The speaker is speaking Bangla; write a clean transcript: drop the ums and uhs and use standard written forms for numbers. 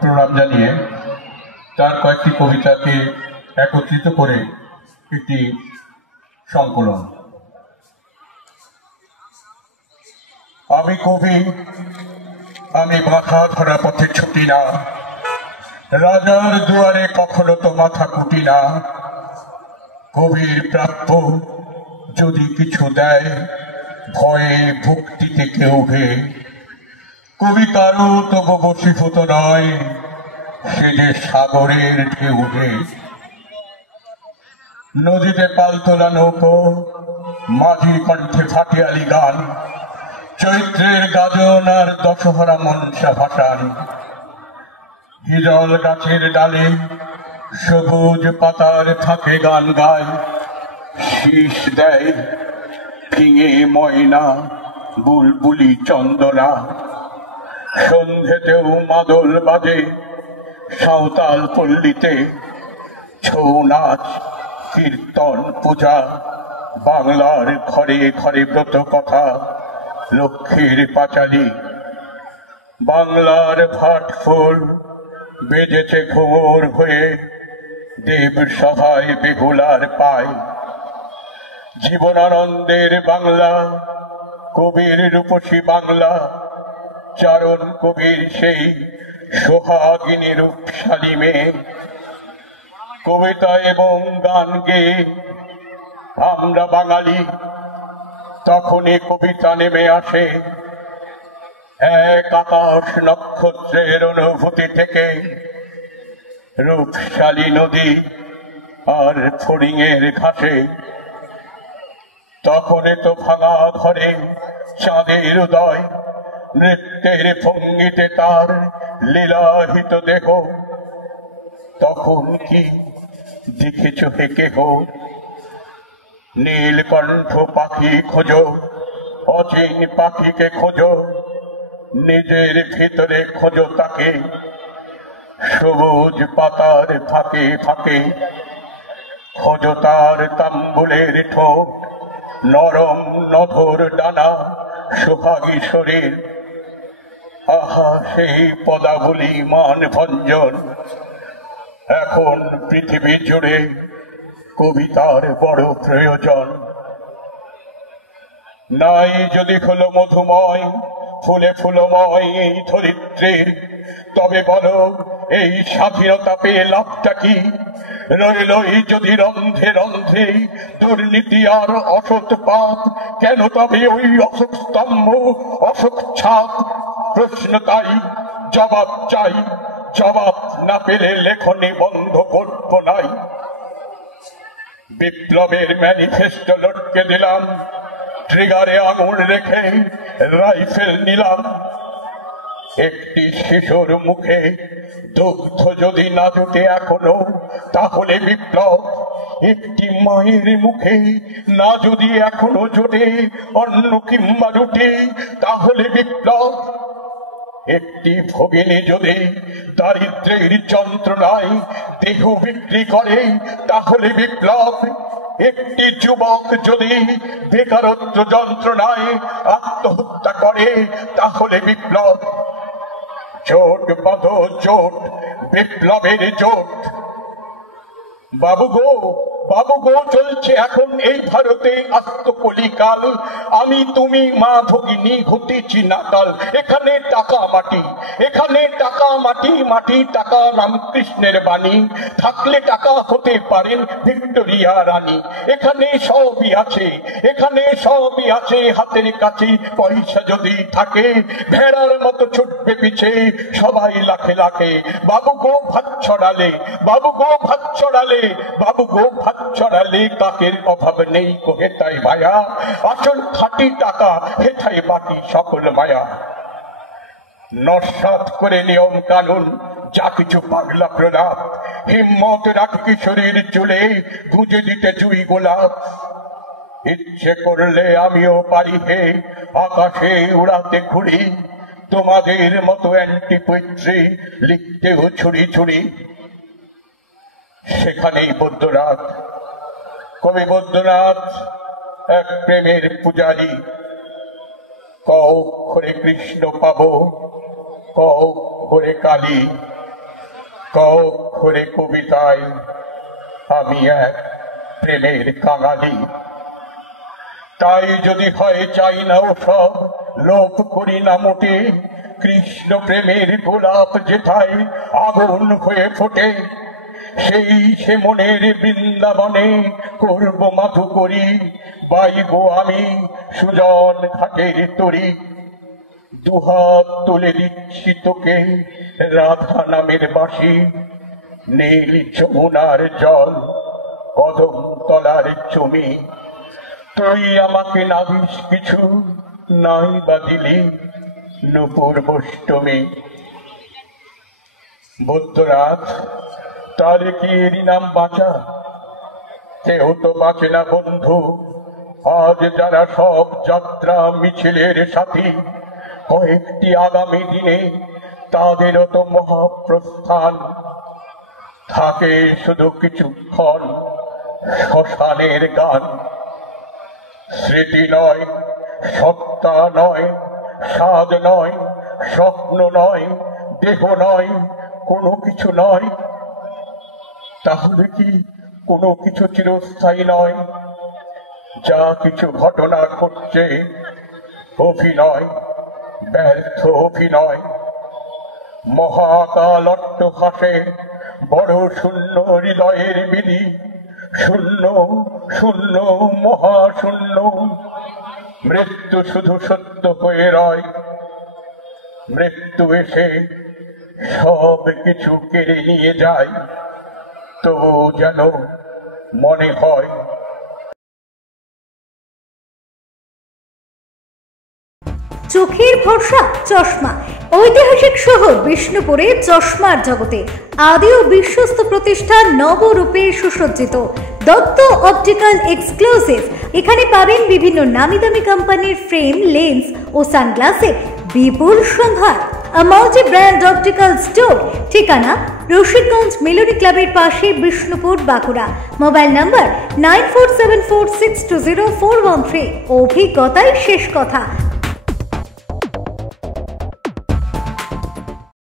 প্রণাম জানিয়ে তার কয়েকটি কবিতাকে একত্রিত করে একটি সংকলন। আমি কবি, আমি মাথা ধরা পথে ছুটি না, রাজার দুয়ারে কখনো তো মাথা কুটি না। কবির প্রাপ্য যদি কিছু দেয়, ভয়ে ভক্তিতে কেউ ভে। কবি কারো তবু বশীভূত নয়, সে যে সাগরের ঢেউ হে। নদীতে পালতোলা নৌকো, মাঝির কণ্ঠে ভাটিয়ালি গান, চৈত্রের গাজন আর দশহরা মনসা ভাসান। হিজল গাছের ডালে সবুজ পাতার থাকে গান গায়, শীষ দেয় ফিঙে ময়না বুলবুলি চন্দনা। সন্ধেতেও মাদল বাজে সাঁওতাল পল্লীতে, ছৌ নাচ কীর্তন পূজা, বাংলার ঘরে ঘরে ব্রত কথা, লক্ষ্মীর পাঁচালী। বাংলার ভাট ফুল বেজেছে ঘোর হয়ে, দেব সভায় বেহুলার পায়। জীবনানন্দের বাংলা, কবির রূপসী বাংলা, চারণ কবির সেই সোহাগিনী রূপশালী মেয়ে। কবিতা এবং গান গেয়ে আমরা বাঙালি, তখনই কবিতা নেমে আসে এক আকাশ নক্ষত্রের অনুভূতি থেকে। রূপশালী নদী আর ফড়িংয়ের ঘাটে, তখনই তো ভাঙা ঘরে চাঁদের উদয়, নৃত্যের ভঙ্গিতে তার লীলাহিত দেহ। তখন কি দেখেছ হে কেহ? নীলকণ্ঠ পাখি খোঁজো, অচিন পাখিকে খোঁজো, নিজের ভিতরে খোঁজো তাকে। সবুজ পাতার ফাঁকে ফাঁকে খোঁজো তার তাম্বুলের ঠোঁট, নরম নধর ডানা, সোহাগী শরীর। আহা সেই পদাবলী মান ভঞ্জন, এখন পৃথিবী জুড়ে কবিতার বড় প্রয়োজন। নাই যদি হলো মধুময় ফুলে ফুলময় এই ধরিত্রীর, তবে বলো এই স্বাধীনতা পেয়ে লাভটা কি? রইলই যদি রন্ধ্রে রন্ধ্রে দুর্নীতি আর অসৎ পাপ, কেন তবে ওই অশোক স্তম্ভ অশোক ছাপ? প্রশ্ন তাই, জবাব চাই, জবাব না পেলে লেখনী বন্ধ করব নাই। বিপ্লবের ম্যানিফেস্টো লটকে দিলাম, ট্রিগারে আঙুল রেখে রাইফেল নিলাম। একটি শিশুর মুখে দুগ্ধ যদি না জুটে এখনো, তাহলে বিপ্লব। একটি মায়ের মুখে না যদি এখনো জোটে অন্ন কিংবা রুটি, তাহলে বিপ্লব। একটি ভগিনী যদি দারিদ্র্যের যন্ত্রণায় দেহ বিক্রি করে, তাহলে বিপ্লব। একটি যুবক যদি বেকারত্ব যন্ত্রণায় আত্মহত্যা করে, তাহলে বিপ্লব। জোট বাঁধো জোট, বিপ্লবের জোট। বাবু গো, বাবু গো, চলছে এখন এই ভারতে আস্ত কলিকাল। আমি তুমি মা ভগিনী হতেছি নাকাল। এখানে টাকা মাটি, এখানে টাকা মাটি, মাটি টাকা রামকৃষ্ণের বাণী। থাকলে টাকা হতে পারেন ভিক্টোরিয়া রানী। এখানে সবই আছে, এখানে সবই আছে হাতের কাছে। পয়সা যদি থাকে ভেড়ার মতো ছুটবে পিছে সবাই লাখে লাখে। বাবু গো ভাত ছড়ালে, বাবু গো ভাত ছড়ালে, বাবু গো ভাত ছড়ালে কাকের অভাব নেই গো হেথায় ভায়া। আসল খাঁটি টাকা হেথায় বাকি সকল মায়া। নস্যাৎ করে নিয়ম কানুন যা কিছু পাগলা প্রলাপ, হিম্মত রাখ কিশোরীর চুলে গুঁজে দিতে জুই গোলাপ। ইচ্ছে করলে আমিও পারি হে আকাশে উড়াতে ঘুড়ি, তোমাদের মতো অ্যান্টি পোয়েট্রি লিখতেও ছুরি ছুরি। সেখানেই বৈদ্যনাথ, কবি বৈদ্যনাথ এক প্রেমের পূজারী। ক অক্ষরে কৃষ্ণ পাবো, ক অক্ষরে কালী, ক অক্ষরে কবিতায় আমি এক প্রেমের কাঙালি। তাই যদি হয় চাই না ওসব, লোভ করি না মোটে। কৃষ্ণ প্রেমের গোলাপ যেথায় আগুন হয়ে ফোটে, সেই সে মনের বৃন্দাবনে করব মাধু করি। বাইব আমি সুজন ঘাটের তরি, দুহাত তুলে দিচ্ছি তোকে রাধা নামের বাঁশি। নীল যমুনার জল কদম তলার জমি, তুই আমাকে না দিস কিছু, নাই বা দিলি নূপুর বষ্টমী। বুদ্ধরাজ, তাহলে কি এরই নাম বাঁচা? কেউ তো বাঁচে না বন্ধু। আজ যারা সব যাত্রা মিছিলের সাথী, কয়েকটি আগামী দিনে তাদেরও তো মহাপ্রস্থান। থাকে শুধু কিছুক্ষণ শ্মশানের গান। স্মৃতি নয়, সত্তা নয়, স্বাদ নয়, স্বপ্ন নয়, দেহ নয়, কোনো কিছু নয়। তাহলে কি কোনো কিছু চিরস্থায়ী নয়? যা কিছু ঘটনা ঘটছে অভিনয়, ব্যর্থ অভিনয়। মহাকাল অট্টহাসে বড় শূন্য হৃদয়ের বিধি, শূন্য শূন্য মহাশূন্য। মৃত্যু শুধু সত্য হয়ে রয়, মৃত্যু এসে সব কিছু কেড়ে নিয়ে যায়, তবু যেন মনে হয়। চোখের ভরসা চশমা। ঐতিহাসিক শহর বিষ্ণুপুরে চশমার জগতে আদি ও বিশ্বস্ত প্রতিষ্ঠান নবরূপে সুসজ্জিত দত্ত অপটিক্যাল এক্সক্লুসিভ। এখানে পাবেন বিভিন্ন নামি দামি কোম্পানির ফ্রেম, লেন্স ও সানগ্লাসের বিপুল সম্ভার। মাল্টি ব্র্যান্ড অপটিক্যাল স্টোর, ঠিকানা রশিদগঞ্জ মেলোডি ক্লাবের পাশে, বিষ্ণুপুর, বাঁকুড়া। Mobile number 9474620413। অভিজ্ঞতাই শেষ কথা।